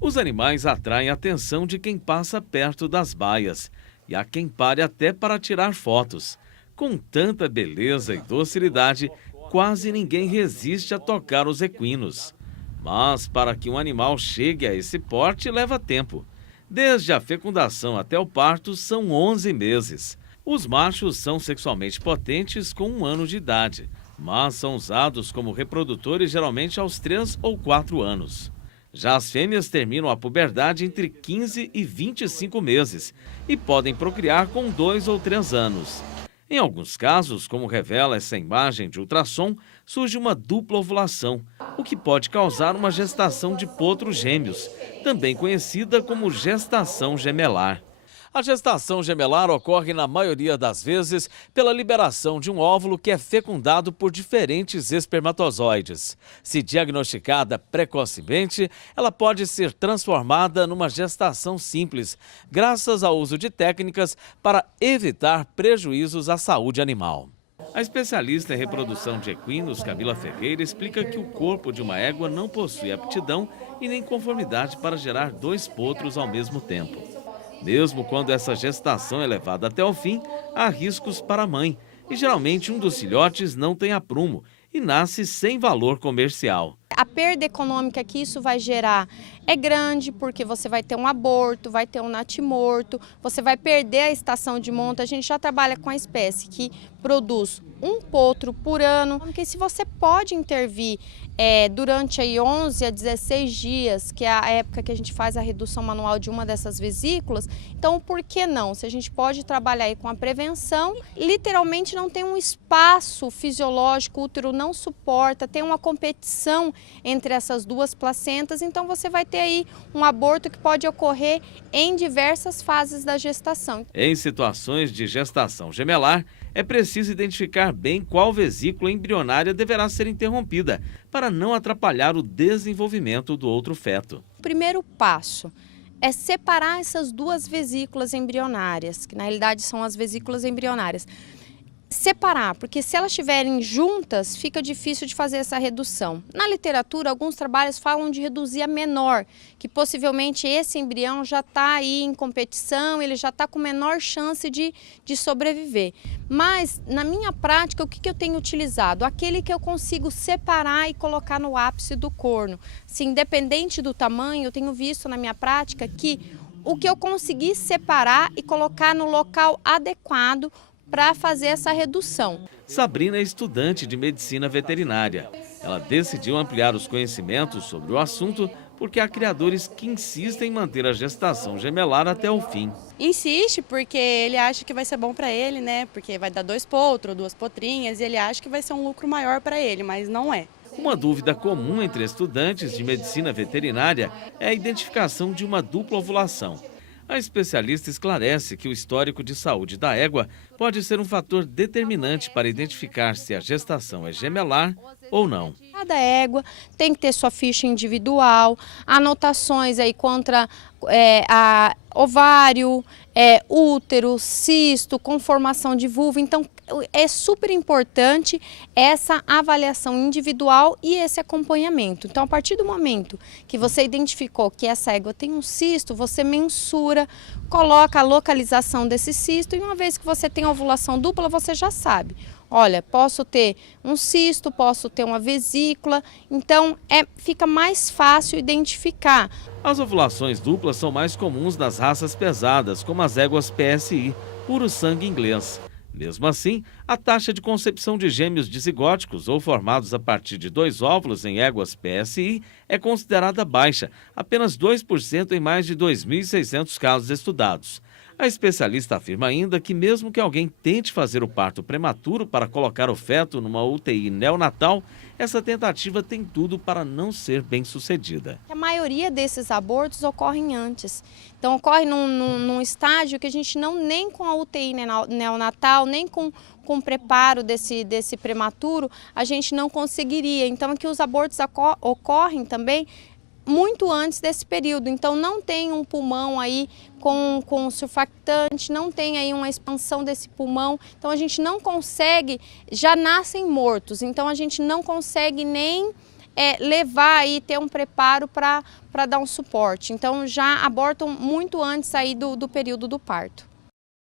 Os animais atraem a atenção de quem passa perto das baias e há quem pare até para tirar fotos. Com tanta beleza e docilidade, quase ninguém resiste a tocar os equinos. Mas para que um animal chegue a esse porte leva tempo. Desde a fecundação até o parto são 11 meses. Os machos são sexualmente potentes com 1 ano de idade, mas são usados como reprodutores geralmente aos 3 ou 4 anos. Já as fêmeas terminam a puberdade entre 15 e 25 meses e podem procriar com 2 ou 3 anos. Em alguns casos, como revela essa imagem de ultrassom, surge uma dupla ovulação, o que pode causar uma gestação de potros gêmeos, também conhecida como gestação gemelar. A gestação gemelar ocorre, na maioria das vezes, pela liberação de um óvulo que é fecundado por diferentes espermatozoides. Se diagnosticada precocemente, ela pode ser transformada numa gestação simples, graças ao uso de técnicas para evitar prejuízos à saúde animal. A especialista em reprodução de equinos, Camila Ferreira, explica que o corpo de uma égua não possui aptidão e nem conformidade para gerar 2 potros ao mesmo tempo. Mesmo quando essa gestação é levada até o fim, há riscos para a mãe e geralmente um dos filhotes não tem aprumo e nasce sem valor comercial. A perda econômica que isso vai gerar é grande, porque você vai ter um aborto, vai ter um natimorto, você vai perder a estação de monta. A gente já trabalha com a espécie que produz 1 potro por ano, porque se você pode intervir durante aí 11 a 16 dias, que é a época que a gente faz a redução manual de uma dessas vesículas, então por que não? Se a gente pode trabalhar aí com a prevenção, literalmente não tem um espaço fisiológico, o útero não suporta, tem uma competição entre essas 2 placentas, então você vai ter aí um aborto que pode ocorrer em diversas fases da gestação. Em situações de gestação gemelar, é preciso identificar bem qual vesícula embrionária deverá ser interrompida, para não atrapalhar o desenvolvimento do outro feto. O primeiro passo é separar essas 2 vesículas embrionárias, que na realidade são as vesículas embrionárias. Separar, porque se elas estiverem juntas, fica difícil de fazer essa redução. Na literatura, alguns trabalhos falam de reduzir a menor, que possivelmente esse embrião já está aí em competição, ele já está com menor chance de sobreviver. Mas, na minha prática, o que eu tenho utilizado? Aquele que eu consigo separar e colocar no ápice do corno. Se independente do tamanho, eu tenho visto na minha prática que o que eu consegui separar e colocar no local adequado para fazer essa redução. Sabrina é estudante de medicina veterinária. Ela decidiu ampliar os conhecimentos sobre o assunto porque há criadores que insistem em manter a gestação gemelar até o fim. Insiste porque ele acha que vai ser bom para ele, né? Porque vai dar 2 potros, 2 potrinhas e ele acha que vai ser um lucro maior para ele, mas não é. Uma dúvida comum entre estudantes de medicina veterinária é a identificação de uma dupla ovulação. A especialista esclarece que o histórico de saúde da égua pode ser um fator determinante para identificar se a gestação é gemelar ou não. Cada égua tem que ter sua ficha individual, anotações aí contra a ovário, útero, cisto, conformação de vulva. Então é super importante essa avaliação individual e esse acompanhamento. Então a partir do momento que você identificou que essa égua tem um cisto, você mensura, coloca a localização desse cisto e uma vez que você tem a ovulação dupla, você já sabe. Olha, posso ter um cisto, posso ter uma vesícula, então fica mais fácil identificar. As ovulações duplas são mais comuns nas raças pesadas, como as éguas PSI, puro sangue inglês. Mesmo assim, a taxa de concepção de gêmeos dizigóticos ou formados a partir de 2 óvulos em éguas PSI é considerada baixa, apenas 2% em mais de 2.600 casos estudados. A especialista afirma ainda que mesmo que alguém tente fazer o parto prematuro para colocar o feto numa UTI neonatal, essa tentativa tem tudo para não ser bem-sucedida. A maioria desses abortos ocorrem antes. Então ocorre num estágio que a gente nem com a UTI neonatal, nem com o preparo desse prematuro, a gente não conseguiria. Então aqui os abortos ocorrem também muito antes desse período, então não tem um pulmão aí com surfactante, não tem aí uma expansão desse pulmão, então a gente não consegue, já nascem mortos, então a gente não consegue nem levar e ter um preparo para dar um suporte. Então já abortam muito antes aí do período do parto.